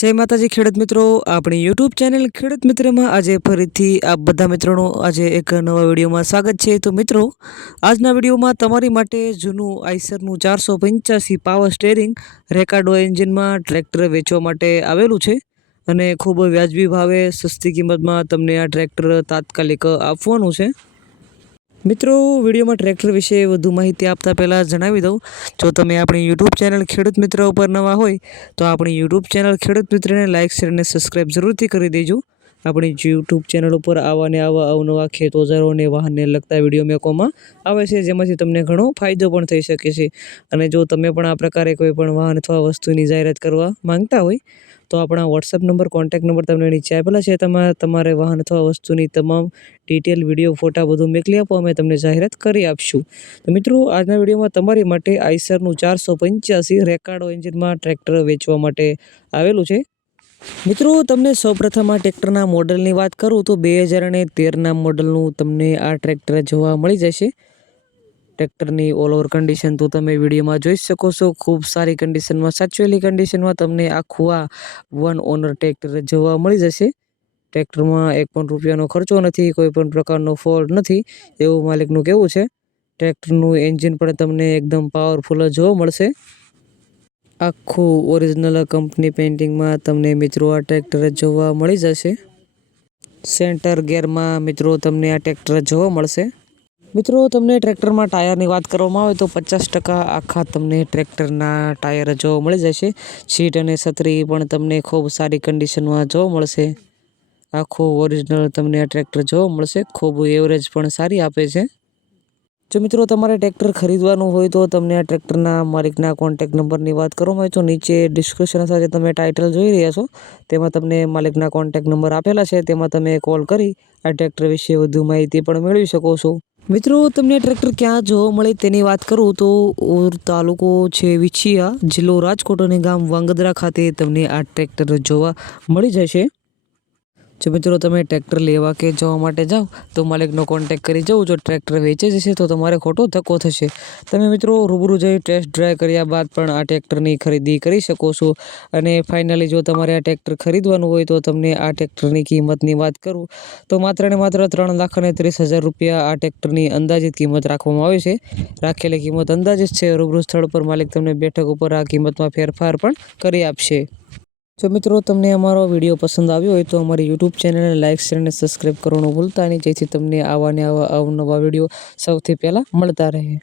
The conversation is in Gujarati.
જય માતાજી ખેડૂત મિત્રો, આપણી યુટ્યુબ ચેનલ ખેડૂત મિત્રમાં આજે ફરીથી આપ બધા મિત્રોનું આજે એક નવા વિડીયોમાં સ્વાગત છે। તો મિત્રો, આજના વિડીયોમાં તમારી માટે જૂનું આઈસરનું 485 પાવર સ્ટેરિંગ રેકાર્ડો એન્જિનમાં ટ્રેક્ટર વેચવા માટે આવેલું છે અને ખૂબ વ્યાજબી ભાવે સસ્તી કિંમતમાં તમને આ ટ્રેક્ટર તાત્કાલિક આપવાનું છે। મિત્રો, વિડીયોમાં ટ્રેક્ટર વિશે વધુ માહિતી આપતા પહેલાં જણાવી દઉં, જો તમે આપણી યુટ્યુબ ચેનલ ખેડૂત મિત્ર ઉપર નવા હોય તો આપણી યુટ્યુબ ચેનલ ખેડૂત મિત્રને લાઇક શેર અને સબસ્ક્રાઈબ જરૂરથી કરી દેજો। આપણી યુટ્યુબ ચેનલ ઉપર આવા અવનવા ખેત ઓજારો અને વાહનને લગતા વિડીયો મેકવામાં આવે છે, જેમાંથી તમને ઘણો ફાયદો પણ થઈ શકે છે। અને જો તમે પણ આ પ્રકારે કોઈ પણ વાહન અથવા વસ્તુની જાહેરાત કરવા માંગતા હોય તો આપણા વોટ્સએપ નંબર, કોન્ટેક્ટ નંબર તમને નીચે આપેલા છે। તમારે વાહન અથવા વસ્તુની તમામ ડિટેલ, વિડીયો, ફોટા બધું મોકલી આપો, અમે તમને જાહેરાત કરી આપશું। તો મિત્રો, આજના વિડીયોમાં તમારી માટે આઈસરનું 485 રેકાર્ડો એન્જિનમાં ટ્રેક્ટર વેચવા માટે આવેલું છે। મિત્રો, તમને સૌપ્રથમ આ ટ્રેક્ટરના મોડલની વાત કરું તો 2013ના મોડલનું તમને આ ટ્રેક્ટર જોવા મળી જશે। ટ્રેક્ટરની ઓલ ઓવર કન્ડિશન તો તમે વિડીયોમાં જોઈ શકો છો। ખૂબ સારી કન્ડિશનમાં, સાચવેલી કન્ડિશનમાં તમને આખું આ વન ઓનર ટ્રેક્ટર જોવા મળી જશે। ટ્રેક્ટરમાં એક પણ રૂપિયાનો ખર્ચો નથી, કોઈ પણ પ્રકારનો ફોલ્ટ નથી, એવું માલિકનું કહેવું છે। ટ્રેક્ટરનું એન્જિન પણ તમને એકદમ પાવરફુલ જોવા મળશે। આખું ઓરિજિનલ કંપની પેઇન્ટિંગમાં તમને મિત્રો આ ટ્રેક્ટર જોવા મળી જશે। સેન્ટર ગેરમાં મિત્રો તમને આ ટ્રેક્ટર જોવા મળશે। મિત્રો, તમને ટ્રેક્ટરમાં ટાયરની વાત કરવામાં આવે તો 50% આખા તમને ટ્રેક્ટરના ટાયર જોવા મળી જશે। સીટ અને છત્રી પણ તમને ખૂબ સારી કન્ડિશનમાં જોવા મળશે। આખું ઓરિજિનલ તમને આ ટ્રેક્ટર જોવા મળશે। ખૂબ એવરેજ પણ સારી આપે છે। જો મિત્રો, તમારે ટ્રેક્ટર ખરીદવાનું હોય તો તમને આ ટ્રેક્ટરના માલિકના કોન્ટેક્ટ નંબરની વાત કરવામાં આવે તો નીચે ડિસ્ક્રિપ્શન સાથે તમે ટાઇટલ જોઈ રહ્યા છો, તેમાં તમને માલિકના કોન્ટેક્ટ નંબર આપેલા છે, તેમાં તમે કોલ કરી આ ટ્રેક્ટર વિશે વધુ માહિતી પણ મેળવી શકો છો। મિત્રો, તમને ટ્રેક્ટર ક્યાં જોવા મળે તેની વાત કરું તો તાલુકો છે વિછિયા, જિલ્લો રાજકોટ અને ગામ વાંગદરા ખાતે તમને આ ટ્રેક્ટર જોવા મળી જશે। જો મિત્રો, તમે ટ્રેક્ટર લેવા કે જવા માટે જાઓ તો માલિકનો કોન્ટેક્ટ કરી જવું। જો ટ્રેક્ટર વેચે જશે તો તમારે ખોટો ધક્કો થશે। તમે મિત્રો રૂબરૂ જઈ ટેસ્ટ ડ્રાઈવ કર્યા બાદ પણ આ ટ્રેક્ટરની ખરીદી કરી શકો છો। અને ફાઇનલી જો તમારે આ ટ્રેક્ટર ખરીદવાનું હોય તો તમને આ ટ્રેક્ટરની કિંમતની વાત કરું તો માત્ર ને માત્ર 3,30,000 રૂપિયા આ ટ્રેક્ટરની અંદાજિત કિંમત રાખવામાં આવે છે। રાખેલી કિંમત અંદાજિત છે। રૂબરૂ સ્થળ પર માલિક તમને બેઠક ઉપર આ કિંમતમાં ફેરફાર પણ કરી આપશે। જો મિત્રો, તમને અમારો વિડીયો પસંદ આવ્યો હોય તો અમારી યુટ્યુબ ચેનલને લાઇક શેર અને સબસ્ક્રાઈબ કરવાનું ભૂલતા નહીં, જેથી તમને આવા અવનવા વિડીયો સૌથી પહેલાં મળતા રહે।